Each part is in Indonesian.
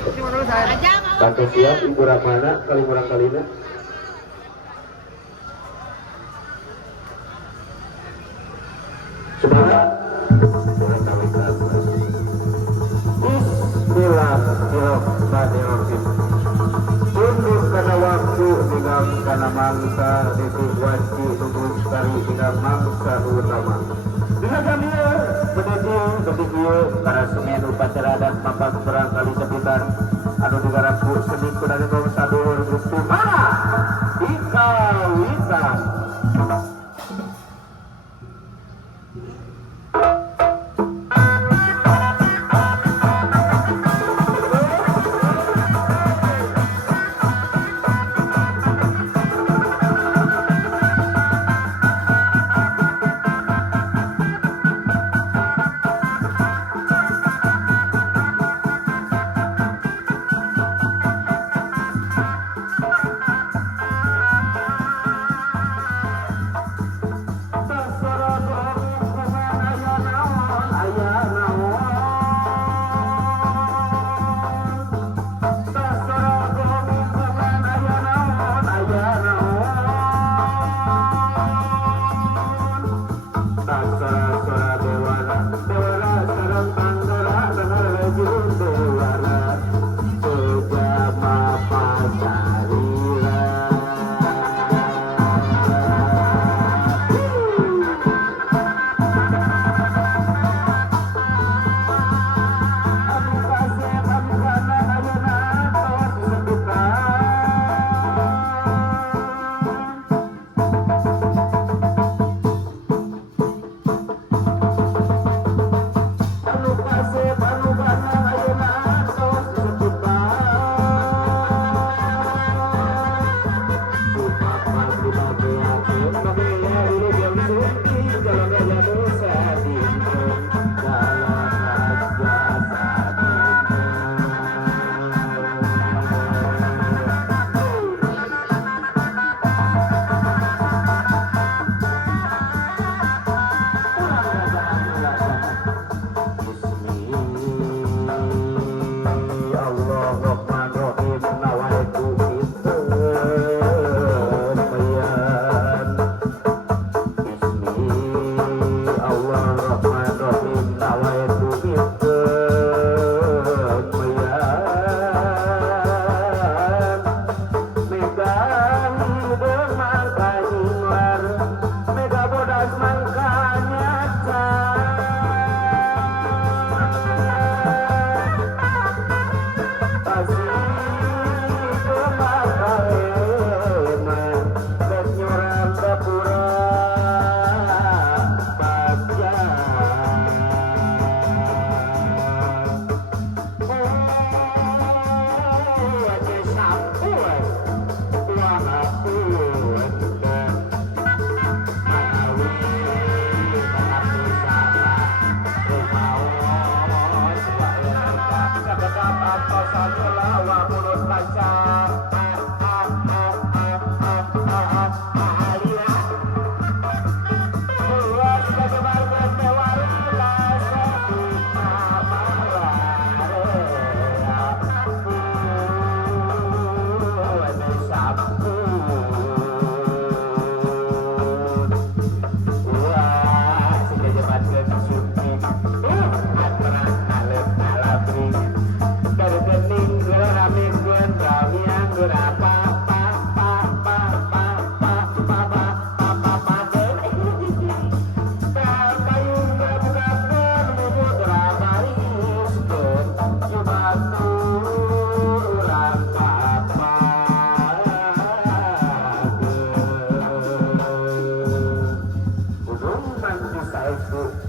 Kata siap Ibu Rahmana kali murang kalina. Saudara, Bismillahirrahmanirrahim. Tunduk karena waktu tinggal karena mangsa itu wajib tunduk sekali tinggal mangsa utama. Dengan kami berdiri karena semen upacara dan papan perang kali sebutan anu digarapu seni kuda dan sadur bukti mana dikawitan.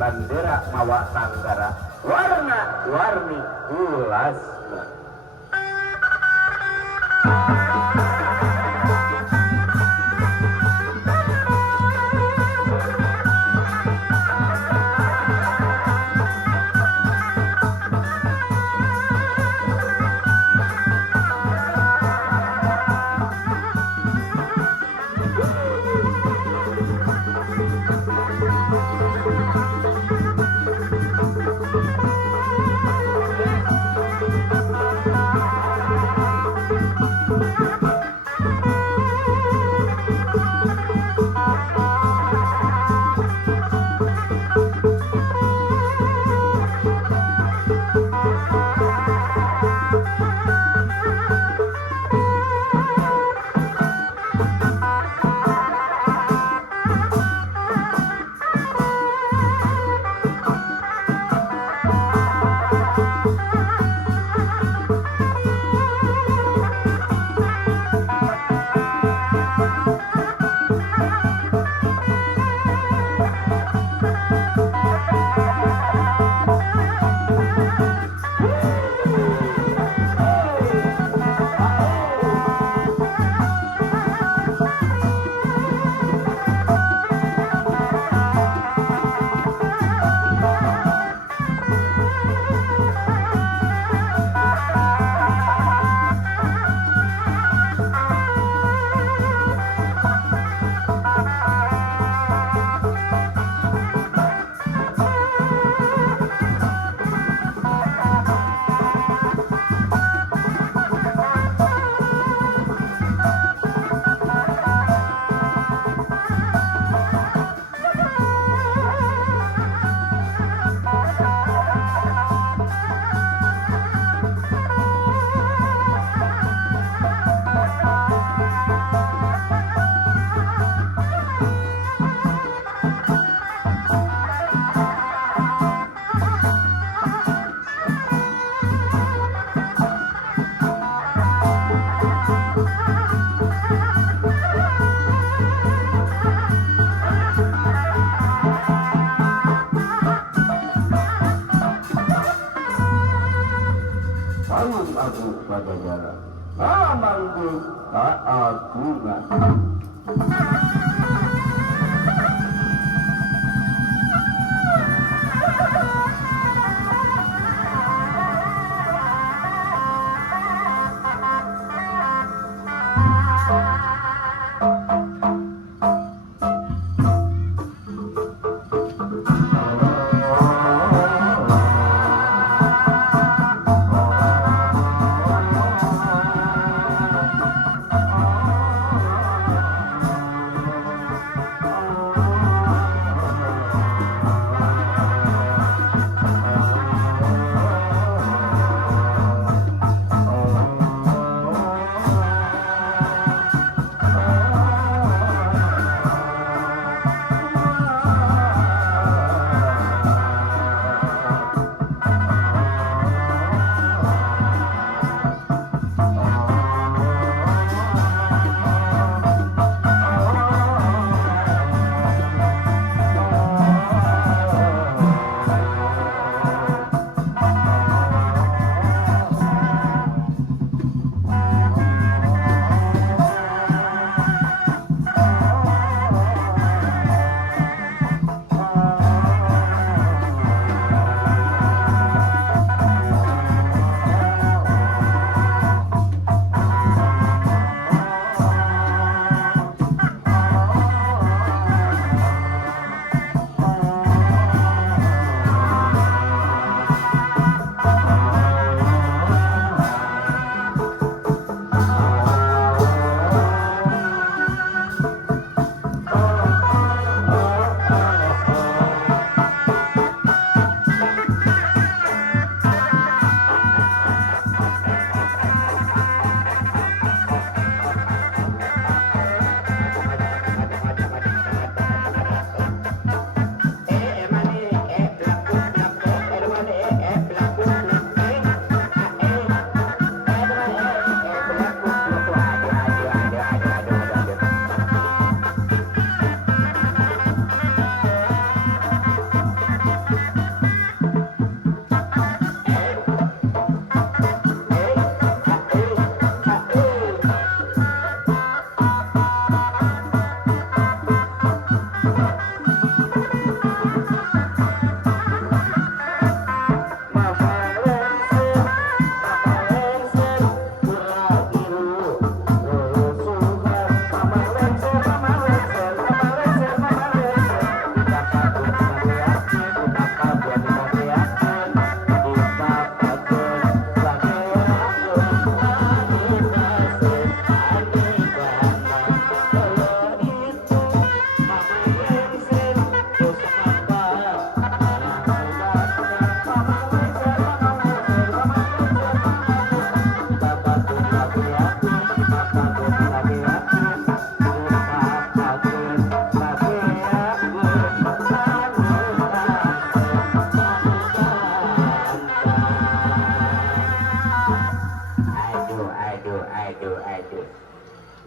Bandera mawa tanggara warna-warni ulasna. Payung aku pada jalan Amangku keagungan.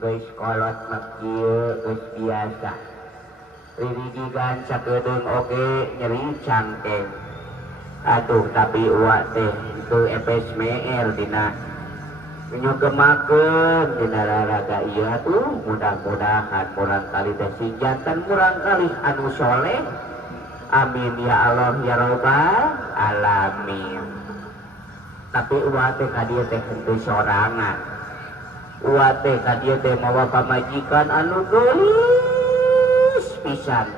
Geus kolot mah kieu geus biasa. Ririgigan sakedeung oge nyeri cangkeng. Atuh tapi uwa teh itu epes meer dina nyogemakeun dina raraga ieu atuh mudah-mudahan murang kali teh si janten murang kali anu soleh. Amin ya Allah ya Rabbal alamin. Tapi uwa teh ka dieu teh henteu sorangan. Uwa teh ka dieu teh mawa pamajikan anu geulis pisan.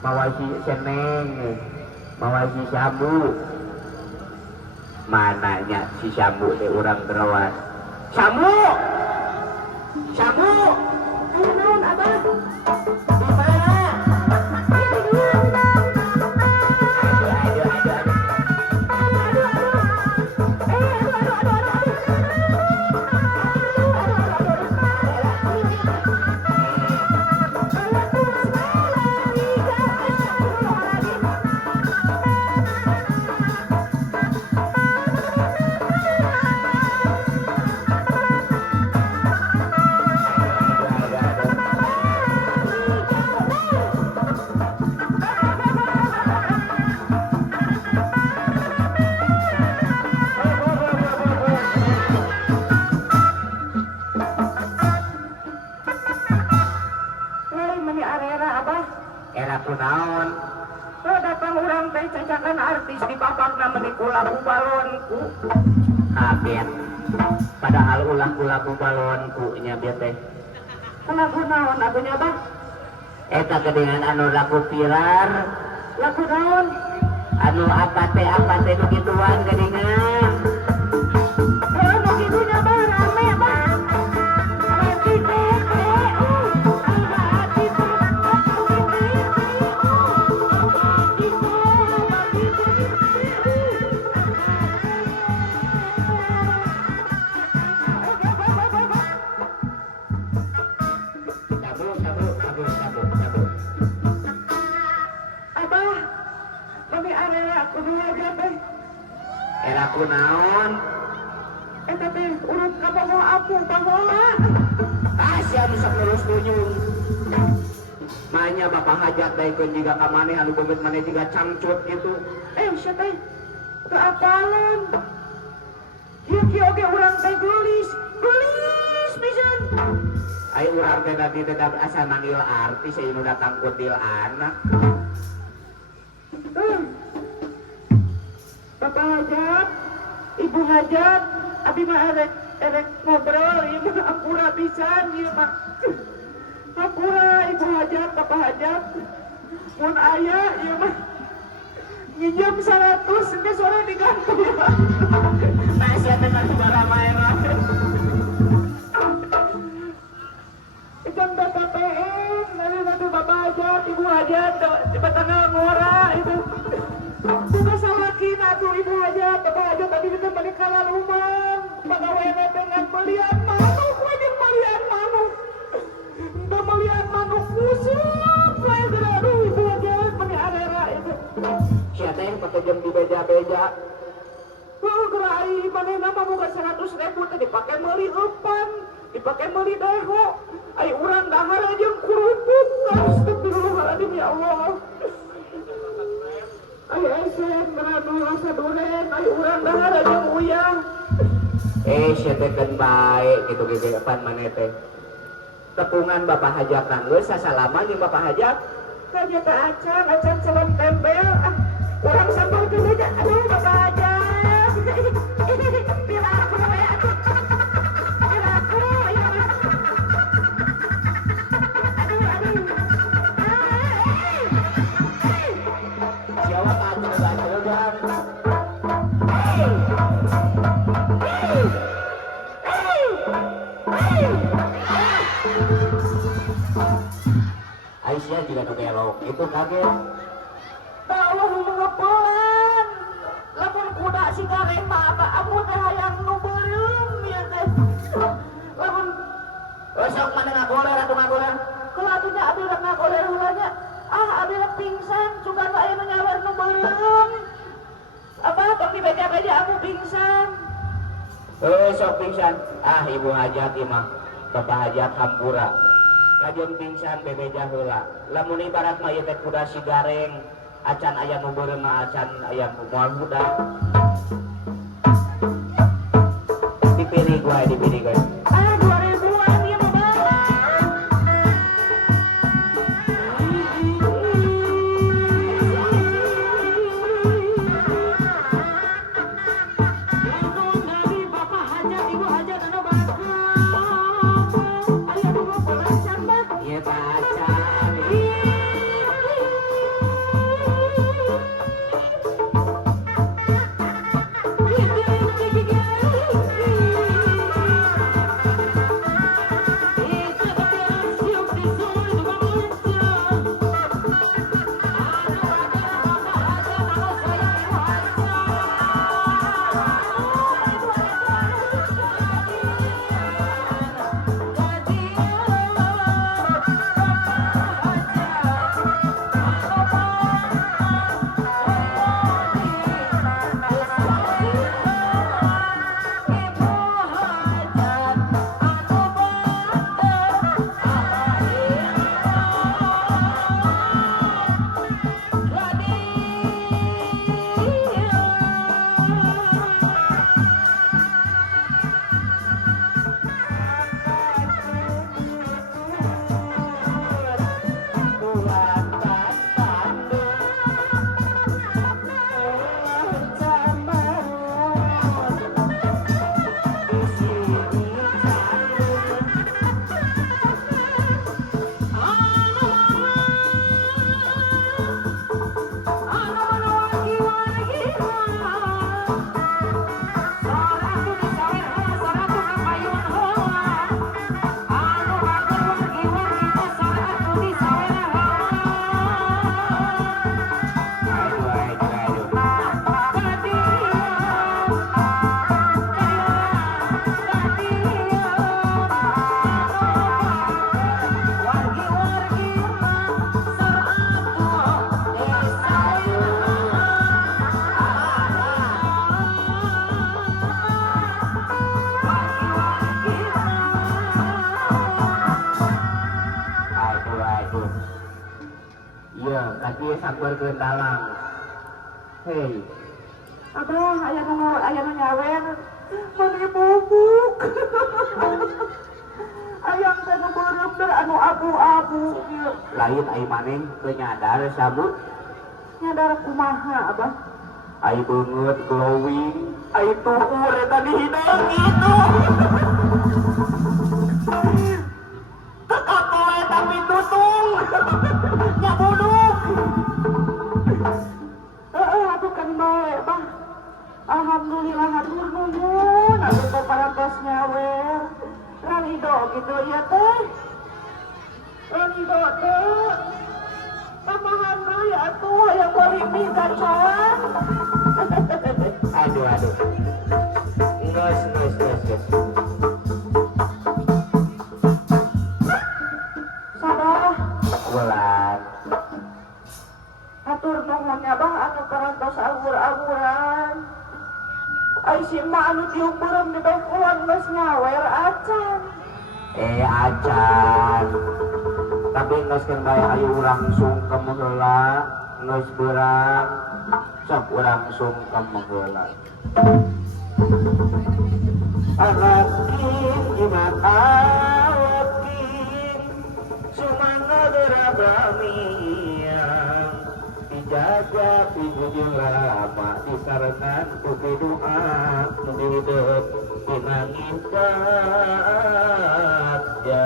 Mawa si Seneng, mawa si Sambu. Mananya si Sambu teh urang gerawas. Sambu! Sambu! Ayo naon Abah? Di mana? kaget padahal ulah-ulah balonku nya bieu teh lagu naon akunya bah eta gedengan anu lagu viral lagu naon anu apa teh nu gituan gedengan anu gitunya bah rame bah hati teh era kunaon eta teh urut ka mau apung pahola sia bisa terus tunjung manya bapak hajat daikeun jiga ka maneh anu beungeut maneh jiga cangcut gitu sia teh teu apalan kieu oge urang teh gelis pisan ai urang teh tadi teh asa manggil artis anu datang kutil anak Bapak Hajat, Ibu Hajat, abi mah erek ngobrol, ieu mah ampura pisan ieu mah. Ampura Ibu Hajat, Bapak Hajat. Mun aya ieu mah nginjem 100 engke sore diganti. Nah, sia teh kan baramae mah. Ikan Bapak PM, nanti Bapak Hajat, Ibu Hajat, batangna ngora itu. Buka salakin atuh Ibu Hajat, Bapak Hajat tadi kita balik kalah rumah pegawai dengan belian manuk, wajib belian manuk udah belian manuk kusuk lagi aduh Ibu Hajat, pakai arera itu siapa yang pakai jam di beja-beja gerai, mana nama bukan 100.000 tadi dipakai meli epan dipakai meli deho ay urang dahar aja kurupuk astagfirullahaladzim ya Allah ay esen meradu rasa duren ay urang dahar aja uyang setekan baik gitu depan maneh teh tepungan Bapak Hajat geus sasalaman jeung Bapak Hajat kaya teh acan celon tempel urang sampel dulu aja aduh Bapak Hajat bila aku namanya aku bila aku siapa aja Aisyah juga nu belok itu kaget Allah mengepelan lamun kuda si gareng mah amun teh hayang nu beureum ieu teh lamun sok mana ngagoler atuh ngagoler kalau atunya abi rek ngagoler heulanya abi rek pingsan cuman aya nu nyawer nu beureum apa tong di beja-beja aku pingsan sok pingsan Ibu Hajat ieu mah Bapak Hajat hampura kajian pingsan bebeja heula lamun ibarat mah ieu teh kuda si gareng acan aya nu beureum acan aya nu moal budak dipilih gue 2000-an ieu mah dia sampeurkeun dalang. Hei, Abah, aya nu nyawer, mani bubuk. Ayam teh nu beureum teh anu abu-abu ieu. lain ai maneh teu nyadar sabut. Nyadar kumaha, Abah? Ai beungeut glowing, ai tuur eta di hidung gitu. Teka poe tapi tutung. Nya buduk. Atuh kan bae, Bah. Alhamdulillah hatur nuhun, atuh parantos nyawer. Ranido gitu ya teh. Ranido teh. Tamahan deui atuh aya bari mie kacang. Aduh. Geus. Sabar. Bulan. Atur nuhun ya Bang anu parantos agur-aguran. Ai si emak anu tiung beureum di bengkolan geus nyawer acan. Acan. Tapi geus keur bae ayo urang sungkem heula, geus beurang. Sok urang sungkem heula. Alakin jimat alakin sumangga berabamiang dijaga pibujul lama disarengan ubi doa hidup pinangin ya.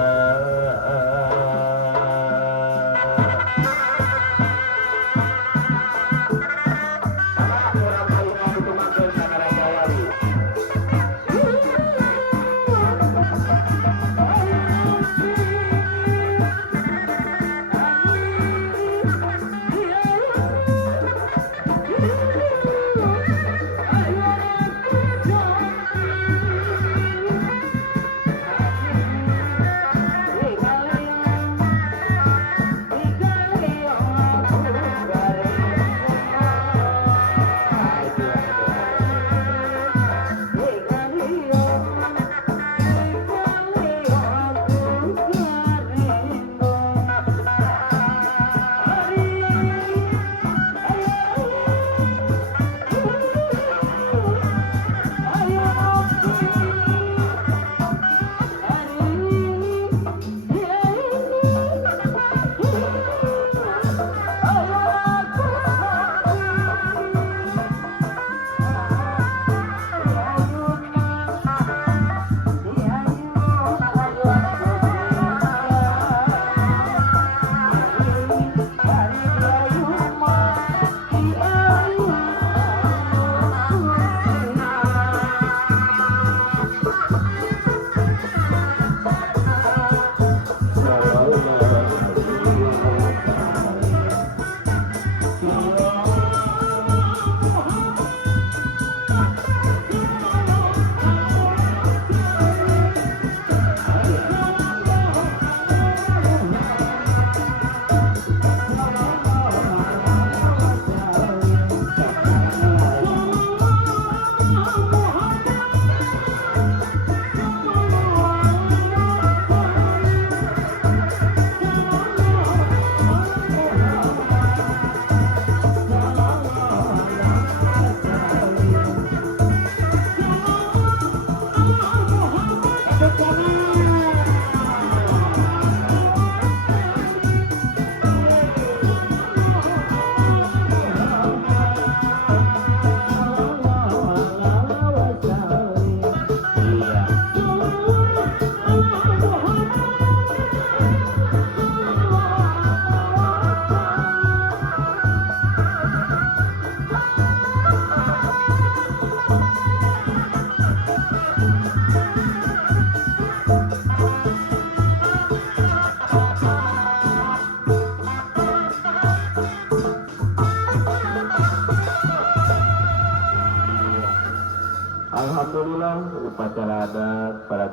Alhamdulillah upacara adat para